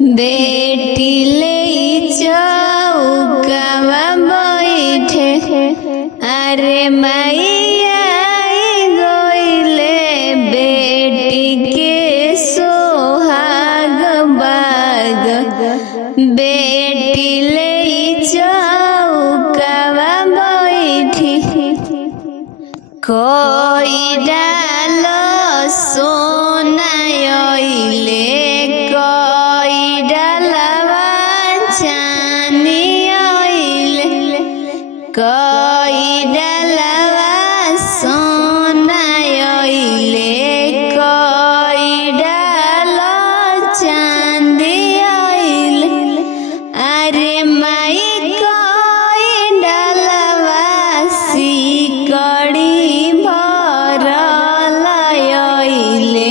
बेटी ले चौकावा बैठे अरे मैया गइले बेटी के सोहाग बाग बेटी ले चौकावा बैठी कोई डाल सोना अइले कोई डालवा चानी अइले कोई डालवा सोना अइले कोई डाल चांदी अइले अरे माई कोई डालवा सिकड़ी भरल अइले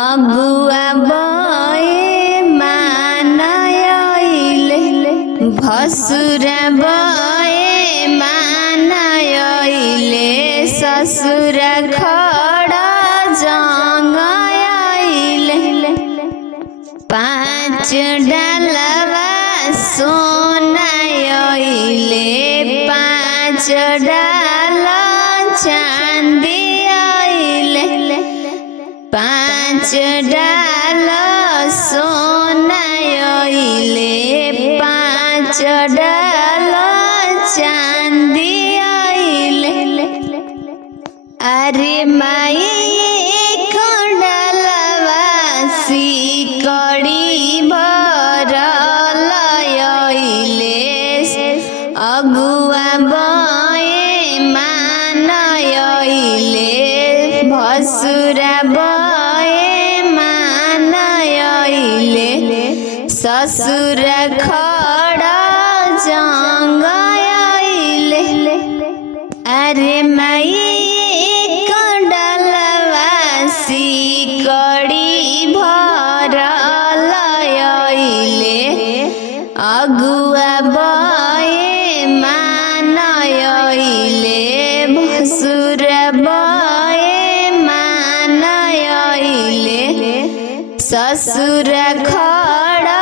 अगुआ बए मान अइले भसुरा बए मान अइले ससुरा खड़ा जंग अइले पाँच डालवा सोना अइले पाँच डाल चांदी अइले पाँच डाल सोना अइले पाँच डाल चांदी अइले अरे माई डालवा सिकड़ी भरल अइले अगुआ बए मान अइले भसुरा बए मान अइले ससुरा खड़ा जंग अइले अरे माई डालवा सिकड़ी भरल अइले अगुआ बए मान अइले भसुरा बए मान अइले ससुरा खड़ा